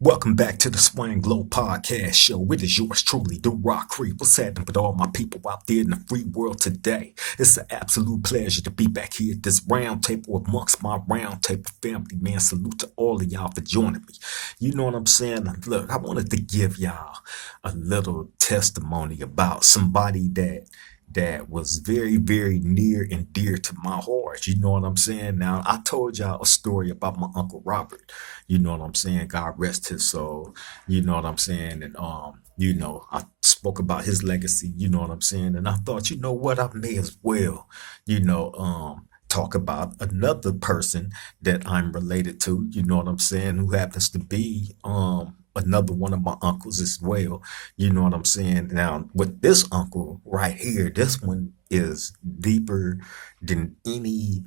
Welcome back to the Swing Glow Podcast Show. It is yours truly, The Rock Creep. What's happening with all my people out there in the free world today? It's an absolute pleasure to be back here at this round table amongst my round table family, man. Salute to all of y'all for joining me. You know what I'm saying? Look, I wanted to give y'all a little testimony about somebody that was very, very near and dear to my heart. You know what I'm saying? Now, I told y'all a story about my Uncle Robert. You know what I'm saying? God rest his soul. You know what I'm saying? And I spoke about his legacy, you know what I'm saying? And I thought, you know what, I may as well, talk about another person that I'm related to, you know what I'm saying, who happens to be another one of my uncles as well. You know what I'm saying? Now, with this uncle right here, this one is deeper than any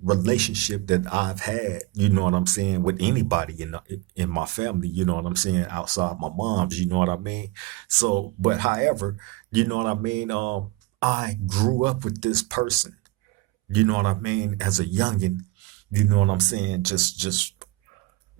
relationship that I've had, you know what I'm saying, with anybody in my family, you know what I'm saying, outside my mom's, you know what I mean? So, but however, you know what I mean, I grew up with this person, you know what I mean, as a youngin, you know what I'm saying, just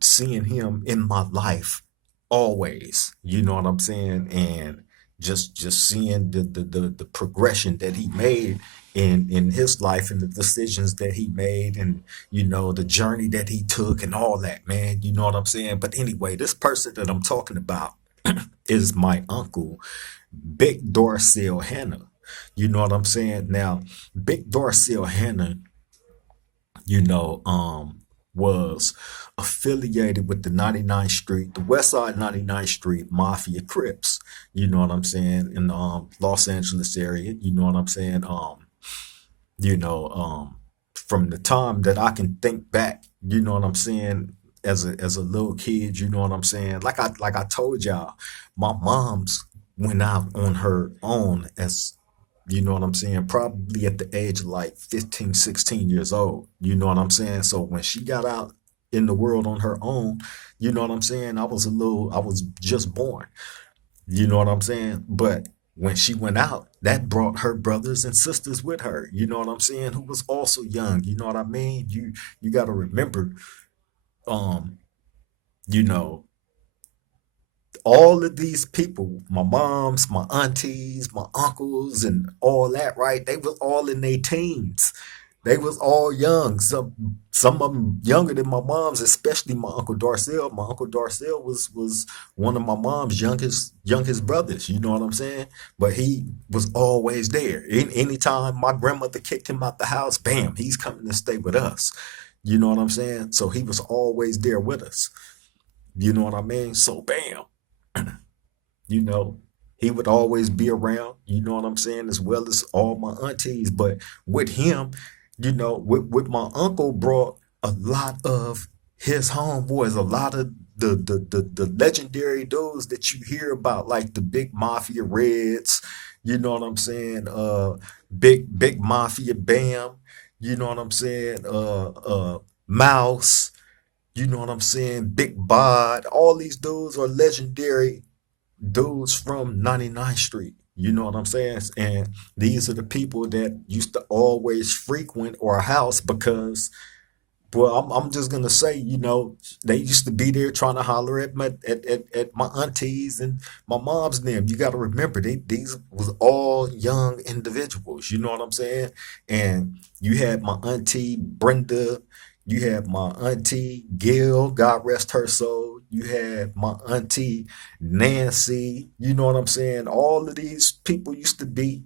seeing him in my life always, you know what I'm saying, and just seeing the progression that he made in his life and the decisions that he made and the journey that he took and all that, man, you know what I'm saying. But anyway, this person that I'm talking about is my uncle, Big Darcell Hannah. You know what I'm saying? Now, Big Darcell Hannah, you know, was affiliated with the 99th Street, the West Side 99th Street Mafia Crips. You know what I'm saying? In the Los Angeles area. You know what I'm saying? You know, from the time that I can think back, you know what I'm saying, as a little kid, you know what I'm saying? Like I told y'all, my mom's went out on her own as you know what I'm saying? Probably at the age of like 15, 16 years old. You know what I'm saying? So when she got out in the world on her own, you know what I'm saying? I was just born. You know what I'm saying? But when she went out, that brought her brothers and sisters with her. You know what I'm saying? Who was also young. You know what I mean? You got to remember, um, you know, all of these people, my moms, my aunties, my uncles, and all that, right? They was all in their teens. They was all young. Some of them younger than my mom's, especially my Uncle Darcell. My Uncle Darcell was one of my mom's youngest brothers. You know what I'm saying? But he was always there. Anytime my grandmother kicked him out the house, bam, he's coming to stay with us. You know what I'm saying? So he was always there with us. You know what I mean? So bam, you know, he would always be around, you know what I'm saying, as well as all my aunties. But with him, with my uncle brought a lot of his homeboys, a lot of the legendary dudes that you hear about, like the big mafia reds, you know what I'm saying, big mafia bam, you know what I'm saying, Mouse, you know what I'm saying, Big Bod, all these dudes are legendary dudes from 99th Street. You know what I'm saying? And these are the people that used to always frequent our house because, well, I'm just gonna say, they used to be there trying to holler at my aunties and my mom's and them. You got to remember, these was all young individuals. You know what I'm saying? And you had my auntie Brenda, you had my auntie Gail, God rest her soul. You had my auntie Nancy. You know what I'm saying? All of these people used to be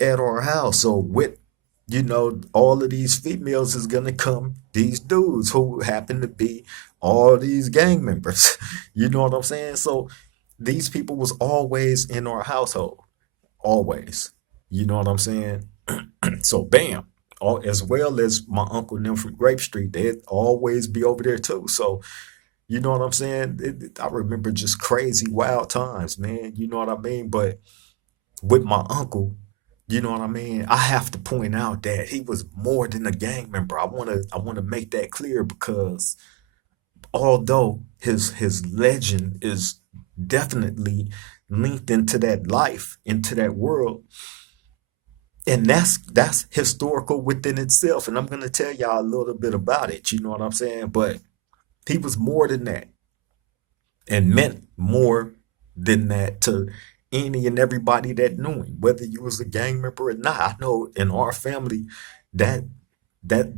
at our house. So with all of these females is gonna come these dudes who happen to be all these gang members. You know what I'm saying? So these people was always in our household, always. You know what I'm saying? So bam, all as well as my uncle and them from Grape Street, they'd always be over there too. So you know what I'm saying? I remember just crazy wild times, man. You know what I mean? But with my uncle, you know what I mean? I have to point out that he was more than a gang member. I want to make that clear because although his legend is definitely linked into that life, into that world, and that's historical within itself. And I'm gonna tell y'all a little bit about it. You know what I'm saying? But He was more than that and meant more than that to any and everybody that knew him, whether you was a gang member or not. I know in our family that that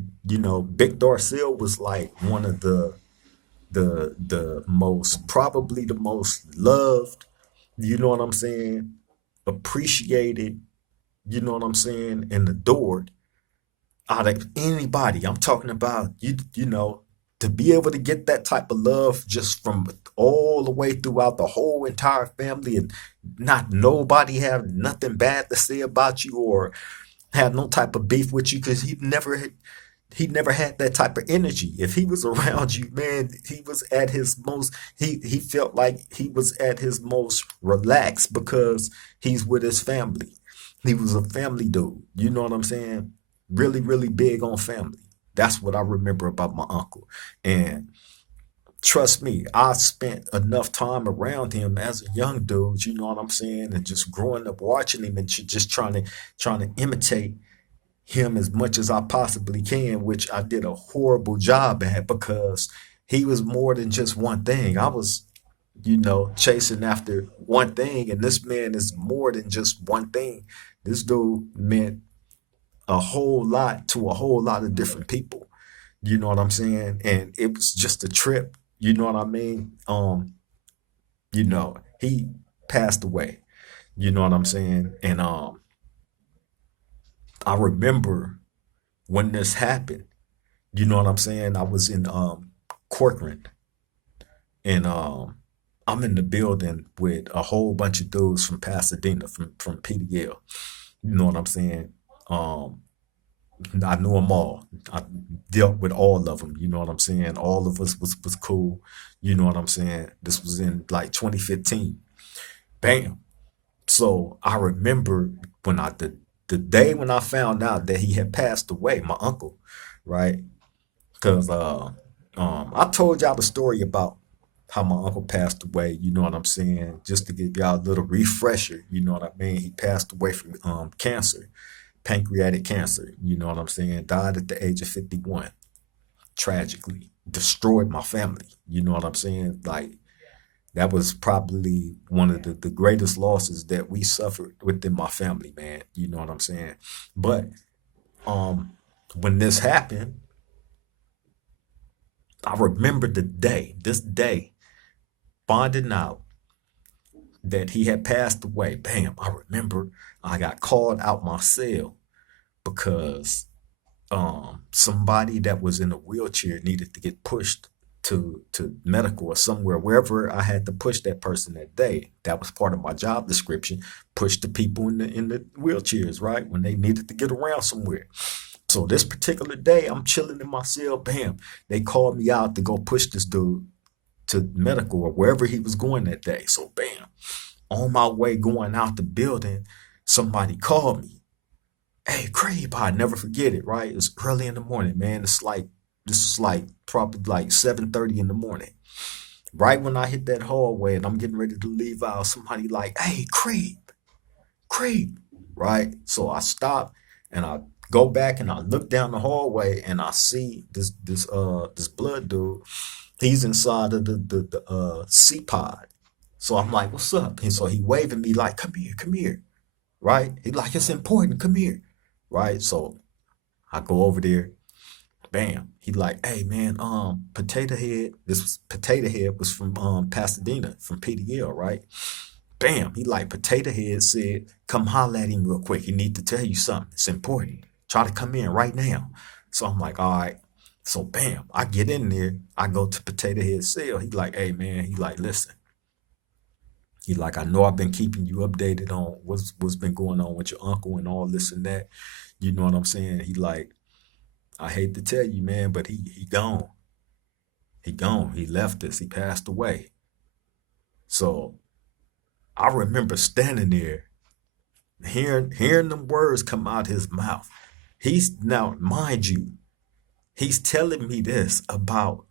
Big Darcell was like one of the most, probably the most loved, you know what I'm saying, appreciated, you know what I'm saying, and adored out of anybody. I'm talking about to be able to get that type of love just from all the way throughout the whole entire family, and not nobody have nothing bad to say about you or have no type of beef with you, because he never had that type of energy. If he was around you, man, he was at his most, he felt like he was at his most relaxed because he's with his family. He was a family dude. You know what I'm saying? Really, really big on family. That's what I remember about my uncle. And trust me, I spent enough time around him as a young dude, you know what I'm saying, and just growing up watching him and just trying to imitate him as much as I possibly can, which I did a horrible job at because he was more than just one thing. I was, chasing after one thing, and this man is more than just one thing. This dude meant a whole lot to a whole lot of different people. You know what I'm saying? And it was just a trip. You know what I mean? He passed away. You know what I'm saying? And I remember when this happened. You know what I'm saying? I was in Corcoran, and I'm in the building with a whole bunch of dudes from Pasadena, from PDL. You know what I'm saying? Um, I knew them all. I dealt with all of them. You know what I'm saying? All of us was cool. You know what I'm saying? This was in like 2015. Bam. So I remember when the day when I found out that he had passed away, my uncle, right? Because I told y'all the story about how my uncle passed away. You know what I'm saying? Just to give y'all a little refresher. You know what I mean? He passed away from cancer, pancreatic cancer. You know what I'm saying? Died at the age of 51. Tragically, destroyed my family. You know what I'm saying? Like, that was probably one of the greatest losses that we suffered within my family, man. You know what I'm saying? But um, when this happened, I remember this day, finding out that he had passed away. Bam, I remember I got called out my cell because somebody that was in a wheelchair needed to get pushed to medical or somewhere, wherever I had to push that person that day. That was part of my job description. Push the people in the wheelchairs, right? When they needed to get around somewhere. So this particular day, I'm chilling in my cell. Bam, they called me out to go push this dude to medical or wherever he was going that day. So bam, on my way going out the building, somebody called me. Hey, Crip, I never forget it, right? It's early in the morning, man. This is like probably like 7:30 in the morning. Right when I hit that hallway and I'm getting ready to leave out, somebody like, hey, Crip, right? So I stop and I go back and I look down the hallway and I see this blood dude. He's inside of the C pod. So I'm like, what's up? And so he waving me like, come here, right? He like, it's important, come here, right? So I go over there, bam. He like, hey man, Potato Head. Potato Head was from Pasadena, from PDL, right? Bam. He like, Potato Head said, come holler at him real quick. He need to tell you something. It's important. Try to come in right now. So I'm like, all right. So bam, I get in there. I go to Potato Head's cell. He like, hey man. He like, listen. He like, I know I've been keeping you updated on what's been going on with your uncle and all this and that. You know what I'm saying? He like, I hate to tell you, man, but he gone. He gone. He left us. He passed away. So I remember standing there, hearing them words come out his mouth. He's now, mind you, he's telling me this about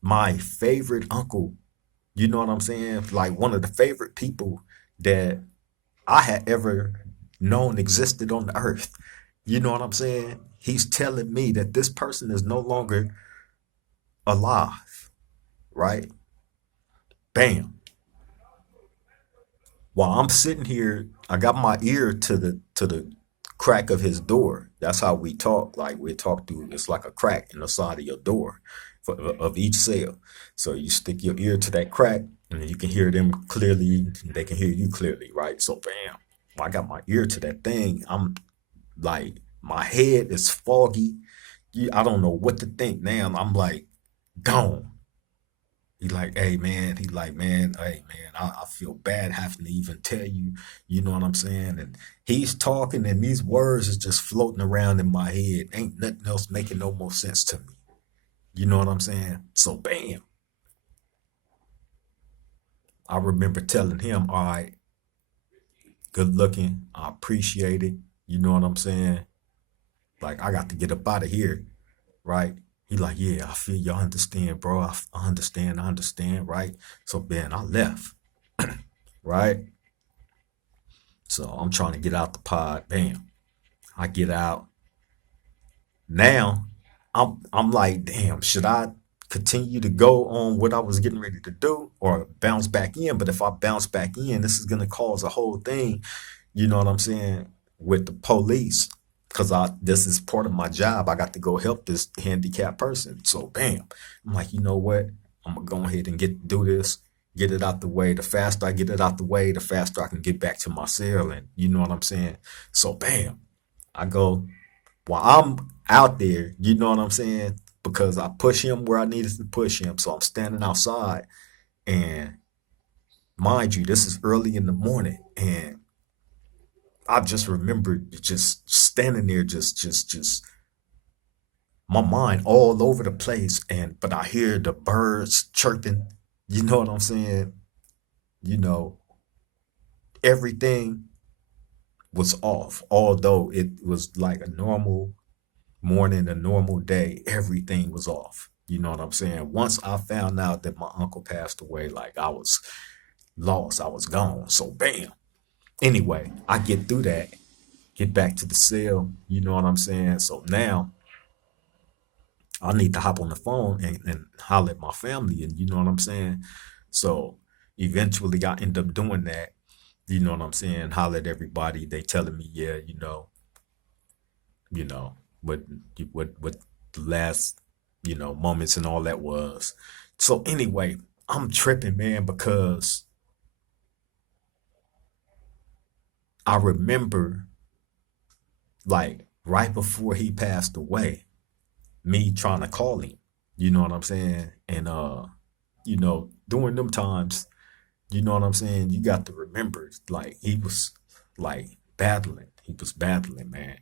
my favorite uncle. You know what I'm saying? Like one of the favorite people that I had ever known existed on the earth. You know what I'm saying? He's telling me that this person is no longer alive. right? Bam. While I'm sitting here, I got my ear to the crack of his door. That's how we talk. Like we talk through. It's like a crack in the side of your door of each cell. So you stick your ear to that crack, and then you can hear them clearly. And they can hear you clearly, right? So bam, I got my ear to that thing. I'm like, my head is foggy. I don't know what to think now. I'm like, gone. He like, hey man, he like, man, hey man, I feel bad having to even tell you, you know what I'm saying? And he's talking and these words is just floating around in my head. Ain't nothing else making no more sense to me. You know what I'm saying? So bam, I remember telling him, all right, good looking, I appreciate it. You know what I'm saying? Like I got to get up out of here, right? He like, yeah, I feel you. I understand, bro. I understand. I understand, right? So man, I left, right? So I'm trying to get out the pod. Bam, I get out. Now I'm like, damn, should I continue to go on what I was getting ready to do or bounce back in? But if I bounce back in, this is gonna cause a whole thing, you know what I'm saying, with the police. Cause I this is part of my job. I got to go help this handicapped person. So bam. I'm like, you know what? I'm gonna go ahead and do this, get it out the way. The faster I get it out the way, the faster I can get back to my cell. And you know what I'm saying? So bam, I go while I'm out there, you know what I'm saying? Because I push him where I needed to push him. So I'm standing outside and mind you, this is early in the morning and I just remember just standing there, just my mind all over the place. And but I hear the birds chirping. You know what I'm saying? You know, everything was off. Although it was like a normal morning, a normal day, everything was off. You know what I'm saying? Once I found out that my uncle passed away, like I was lost, I was gone. So bam. Anyway, I get through that, get back to the cell. You know what I'm saying? So now I need to hop on the phone and holler at my family, and you know what I'm saying? So eventually I end up doing that, you know what I'm saying? Holler at everybody. They telling me, yeah, you know, what what the last, moments and all that was. So anyway, I'm tripping, man, because I remember like right before he passed away, me trying to call him. You know what I'm saying? And during them times, you know what I'm saying, you got to remember like he was like battling. He was battling, man.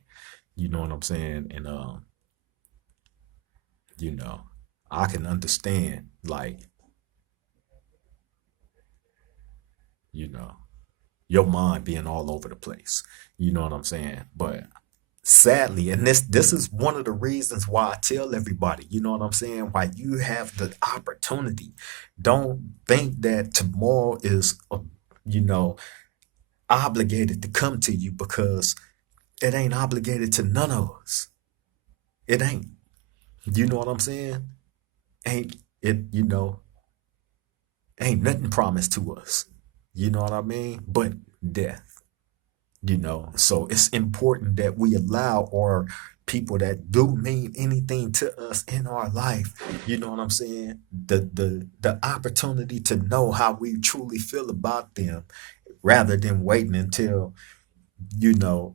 You know what I'm saying? And you know, I can understand like, you know, your mind being all over the place. You know what I'm saying? But sadly, and this is one of the reasons why I tell everybody, you know what I'm saying, why you have the opportunity. Don't think that tomorrow is you know obligated to come to you, because it ain't obligated to none of us. It ain't. You know what I'm saying? Ain't it, ain't nothing promised to us. You know what I mean? But death. So it's important that we allow our people that do mean anything to us in our life, you know what I'm saying, the opportunity to know how we truly feel about them, rather than waiting until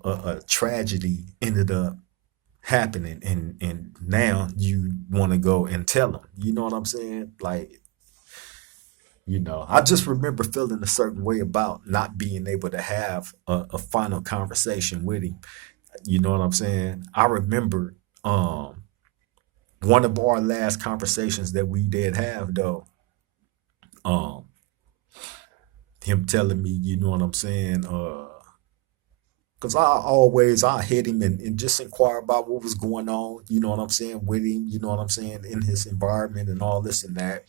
a tragedy ended up happening, and now you want to go and tell them, you know what I'm saying, like, I just remember feeling a certain way about not being able to have a final conversation with him. You know what I'm saying? I remember one of our last conversations that we did have, though, um, him telling me, you know what I'm saying, because I hit him and just inquire about what was going on, you know what I'm saying, with him, you know what I'm saying, in his environment and all this and that.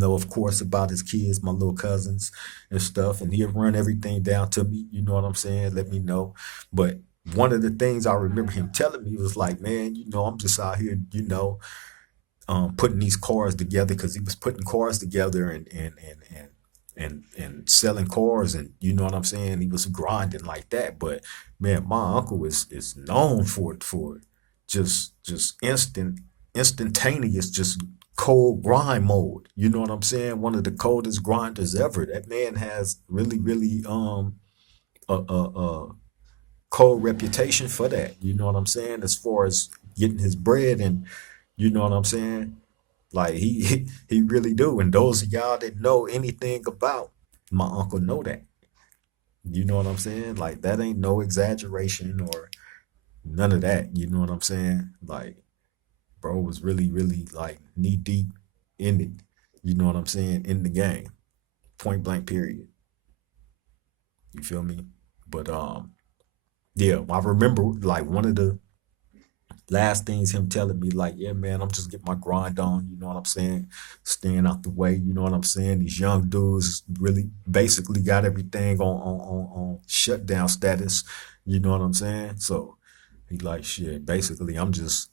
Of course, about his kids, my little cousins and stuff. And he'd run everything down to me, you know what I'm saying, let me know. But one of the things I remember him telling me was like, man, I'm just out here, putting these cars together because he was putting cars together and selling cars, and you know what I'm saying. He was grinding like that. But man, my uncle is known for just instantaneous, just cold grind mode. You know what I'm saying? One of the coldest grinders ever. That man has really a cold reputation for that. You know what I'm saying? As far as getting his bread, and you know what I'm saying? Like he really do. And those of y'all that know anything about my uncle know that. You know what I'm saying? Like that ain't no exaggeration or none of that. You know what I'm saying? Like bro was really like knee deep in it. You know what I'm saying? In the game. Point blank period. You feel me? But yeah, I remember like one of the last things him telling me like, yeah, man, I'm just getting my grind on. You know what I'm saying? Staying out the way. You know what I'm saying? These young dudes really basically got everything on shutdown status. You know what I'm saying? So he like, shit. Basically, I'm just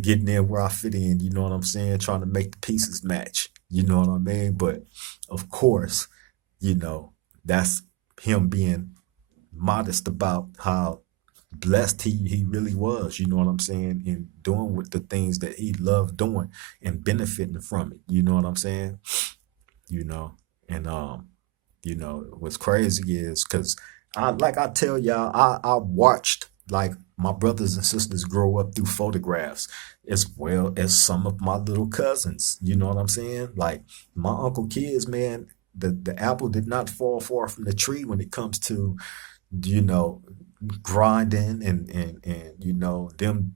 getting in where I fit in. You know what I'm saying? Trying to make the pieces match. You know what I mean? But of course, you know that's him being modest about how blessed he really was, you know what I'm saying, in doing with the things that he loved doing and benefiting from it, you know what I'm saying? You know, and what's crazy is because I tell y'all, I watched like my brothers and sisters grow up through photographs as well as some of my little cousins, you know what I'm saying? Like my uncle kids, man, the apple did not fall far from the tree when it comes to you know, grinding and them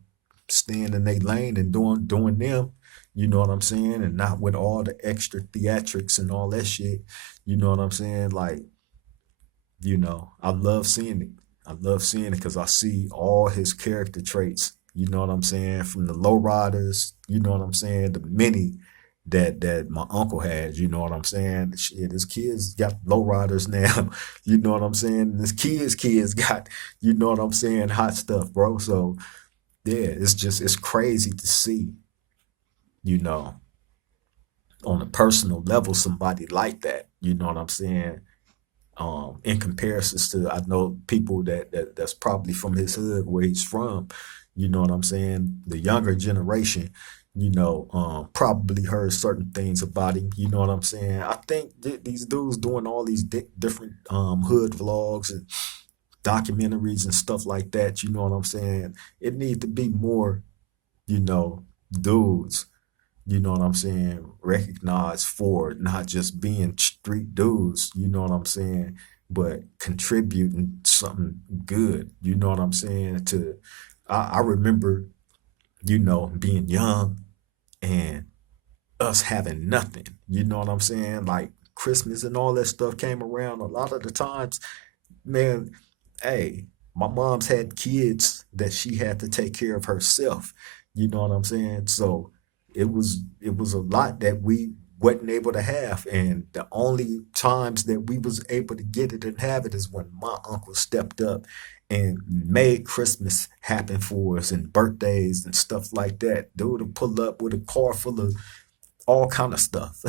staying in their lane and doing them, you know what I'm saying, and not with all the extra theatrics and all that shit. You know what I'm saying? Like, I love seeing it. I love seeing it because I see all his character traits. You know what I'm saying? From the low riders, you know what I'm saying, the many that my uncle had, you know what I'm saying? Shit, his kids got low riders now, you know what I'm saying? And his kids got, you know what I'm saying, hot stuff, bro. So yeah, it's crazy to see, you know, on a personal level, somebody like that, you know what I'm saying? In comparisons to I know people that's probably from his hood where he's from, you know what I'm saying? The younger generation, probably heard certain things about him, you know what I'm saying? I think these dudes doing all these different hood vlogs and documentaries and stuff like that, you know what I'm saying? It needs to be more, you know, dudes, you know what I'm saying, recognized for not just being street dudes, you know what I'm saying, but contributing something good, you know what I'm saying, I remember, being young and us having nothing, you know what I'm saying, like Christmas and all that stuff came around a lot of the times, man, hey, my mom's had kids that she had to take care of herself. You know what I'm saying? So it was a lot that we wasn't able to have. And the only times that we was able to get it and have it is when my uncle stepped up and made Christmas happen for us and birthdays and stuff like that. Dude would pull up with a car full of all kind of stuff.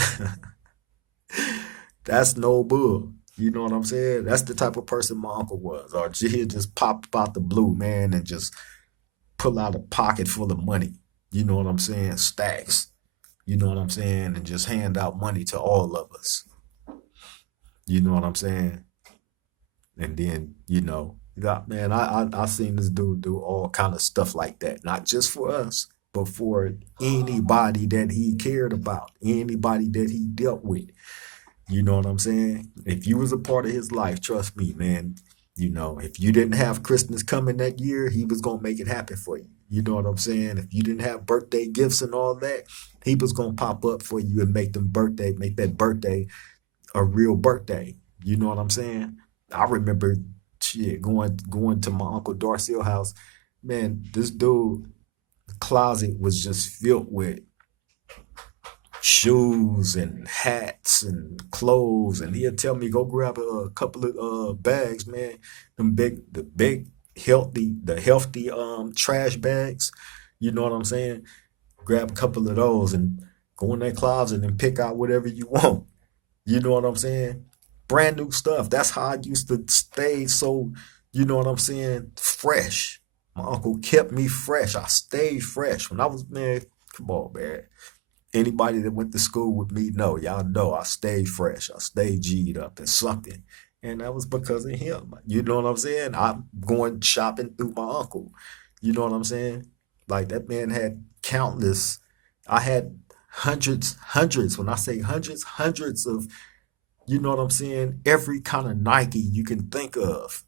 That's no bull. You know what I'm saying? That's the type of person my uncle was. Or he'd just pop out the blue, man, and just pull out a pocket full of money. You know what I'm saying? Stacks. You know what I'm saying? And just hand out money to all of us. You know what I'm saying? And then, man, I seen this dude do all kind of stuff like that. Not just for us, but for anybody that he cared about, anybody that he dealt with. You know what I'm saying? If you was a part of his life, trust me, man, if you didn't have Christmas coming that year, he was gonna make it happen for you. You know what I'm saying? If you didn't have birthday gifts and all that, he was gonna pop up for you and make that birthday a real birthday. You know what I'm saying? I remember shit going to my Uncle Darcell house. Man, this dude closet was just filled with shoes and hats and clothes, and he'll tell me go grab a couple of bags, man. The big healthy trash bags. You know what I'm saying? grab a couple of those and go in that closet and pick out whatever you want. You know what I'm saying? Brand new stuff. That's how I used to stay so, you know what I'm saying, fresh. My uncle kept me fresh. I stayed fresh. When I was, man, come on, man. Anybody that went to school with me know, y'all know I stayed fresh. I stayed G'd up and something. And that was because of him. You know what I'm saying? I'm going shopping through my uncle. You know what I'm saying? Like that man had countless, I had hundreds, when I say hundreds, hundreds of, you know what I'm saying? Every kind of Nike you can think of.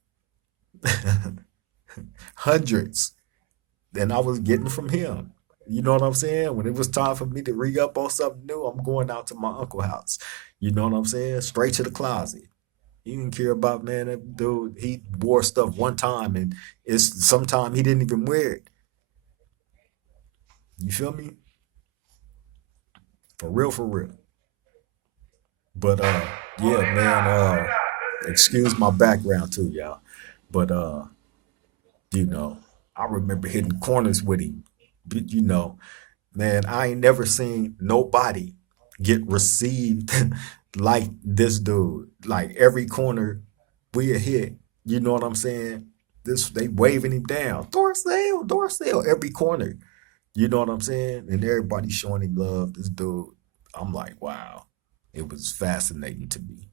Hundreds. And I was getting from him. You know what I'm saying? When it was time for me to re up on something new, I'm going out to my uncle's house. You know what I'm saying? Straight to the closet. He didn't care about, man, that dude. He wore stuff one time and it's sometime he didn't even wear it. You feel me? For real, for real. But yeah, man, excuse my background too, y'all. But you know, I remember hitting corners with him. You know, man, I ain't never seen nobody get received like this dude. Like every corner we hit, you know what I'm saying? This they waving him down. Darcell, Darcell, every corner. You know what I'm saying? And everybody showing him love. This dude, I'm like, wow. It was fascinating to me.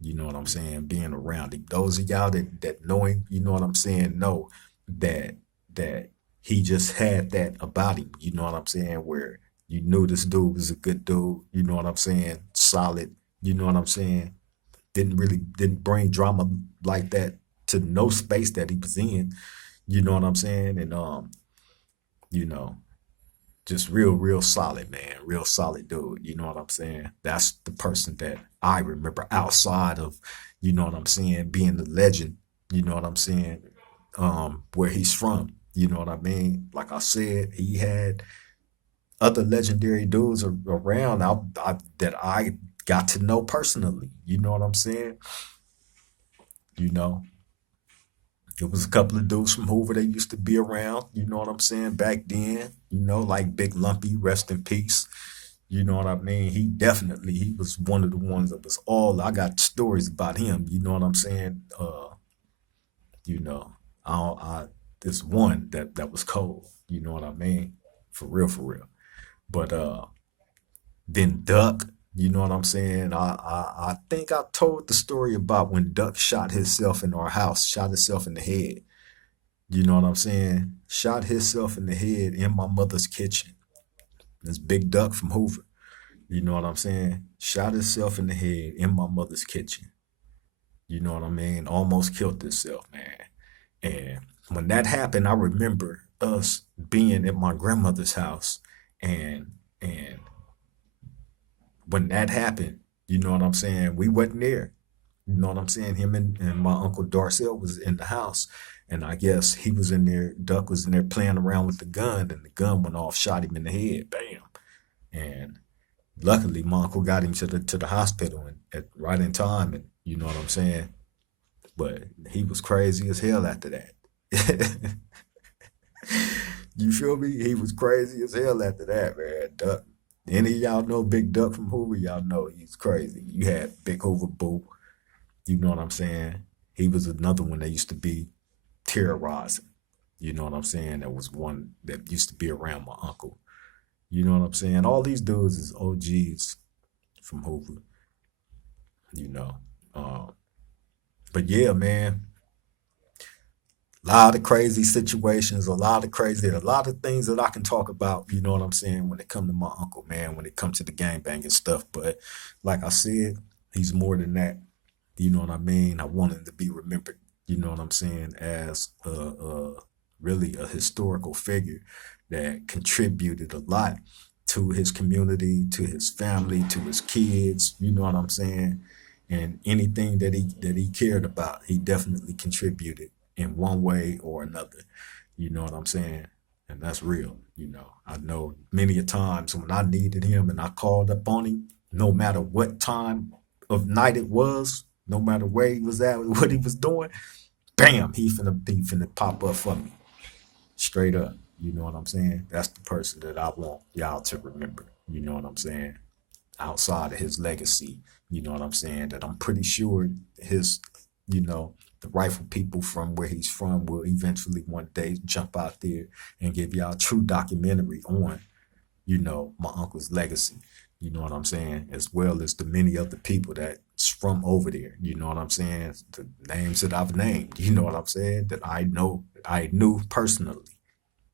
You know what I'm saying? Being around him. Those of y'all that know him, you know what I'm saying, know that that he just had that about him. You know what I'm saying? Where you knew this dude was a good dude. You know what I'm saying? Solid. You know what I'm saying? Didn't bring drama like that to no space that he was in. You know what I'm saying? And you know, just real solid, man. Real solid dude. You know what I'm saying? That's the person that I remember outside of, you know what I'm saying, being the legend, you know what I'm saying, where he's from. You know what I mean? Like I said, he had other legendary dudes around that I got to know personally. You know what I'm saying? You know, it was a couple of dudes from Hoover that used to be around, you know what I'm saying, back then, you know, like Big Lumpy, rest in peace. You know what I mean? He was one of the ones that was all, I got stories about him, you know what I'm saying? You know, I this one that was cold, you know what I mean? For real, for real. But then Duck, you know what I'm saying? I think I told the story about when Duck shot himself in our house, shot himself in the head. You know what I'm saying? Shot himself in the head in my mother's kitchen. This Big Duck from Hoover. You know what I'm saying? Shot himself in the head in my mother's kitchen. You know what I mean? Almost killed himself, man. And when that happened, I remember us being at my grandmother's house, and and when that happened, you know what I'm saying? We wasn't there. You know what I'm saying? Him and my uncle Darcell was in the house. And I guess he was in there, Duck was in there playing around with the gun, and the gun went off, shot him in the head. Bam. And luckily my uncle got him to the hospital and at right in time, and you know what I'm saying? But he was crazy as hell after that. You feel me? He was crazy as hell after that, man. Duck. Any of y'all know Big Duck from Hoover? Y'all know he's crazy. You had Big Hoover Boo. You know what I'm saying? He was another one that used to be terrorizing. You know what I'm saying? That was one that used to be around my uncle. You know what I'm saying? All these dudes is OGs from Hoover. You know. Um, but yeah, man, a lot of crazy situations, a lot of things that I can talk about, you know what I'm saying, when it come to my uncle, man, when it comes to the gangbanging stuff. But like I said, he's more than that. You know what I mean? I want him to be remembered, you know what I'm saying, as really a historical figure that contributed a lot to his community, to his family, to his kids, you know what I'm saying? And anything that he cared about, he definitely contributed in one way or another. You know what I'm saying? And that's real. You know, I know many a times when I needed him and I called up on him, no matter what time of night it was, no matter where he was at, what he was doing, bam, he finna pop up for me, straight up. You know what I'm saying? That's the person that I want y'all to remember. You know what I'm saying? Outside of his legacy, you know what I'm saying? That I'm pretty sure his, you know, the rightful people from where he's from will eventually one day jump out there and give y'all a true documentary on, you know, my uncle's legacy. You know what I'm saying? As well as the many other people that's from over there. You know what I'm saying? The names that I've named, you know what I'm saying? That I know, I knew personally.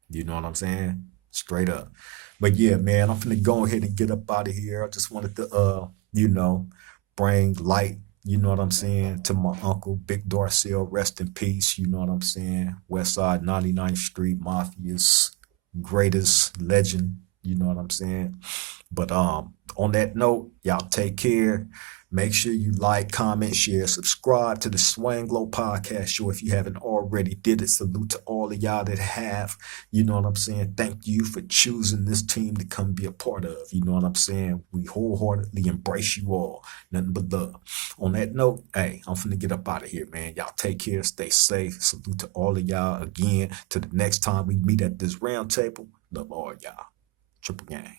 You know what I'm saying? Straight up. But yeah, man, I'm finna go ahead and get up out of here. I just wanted to you know, bring light, you know what I'm saying, to my uncle, Big Darcell, rest in peace, you know what I'm saying? West Side 99th Street Mafia's greatest legend, you know what I'm saying? But on that note, y'all take care. Make sure you like, comment, share, subscribe to the Swang Glow Podcast Show if you haven't already did it. Salute to all of y'all that have. You know what I'm saying? Thank you for choosing this team to come be a part of. You know what I'm saying? We wholeheartedly embrace you all. Nothing but love. On that note, hey, I'm finna get up out of here, man. Y'all take care. Stay safe. Salute to all of y'all again. To the next time we meet at this round table. Love all y'all. Triple gang.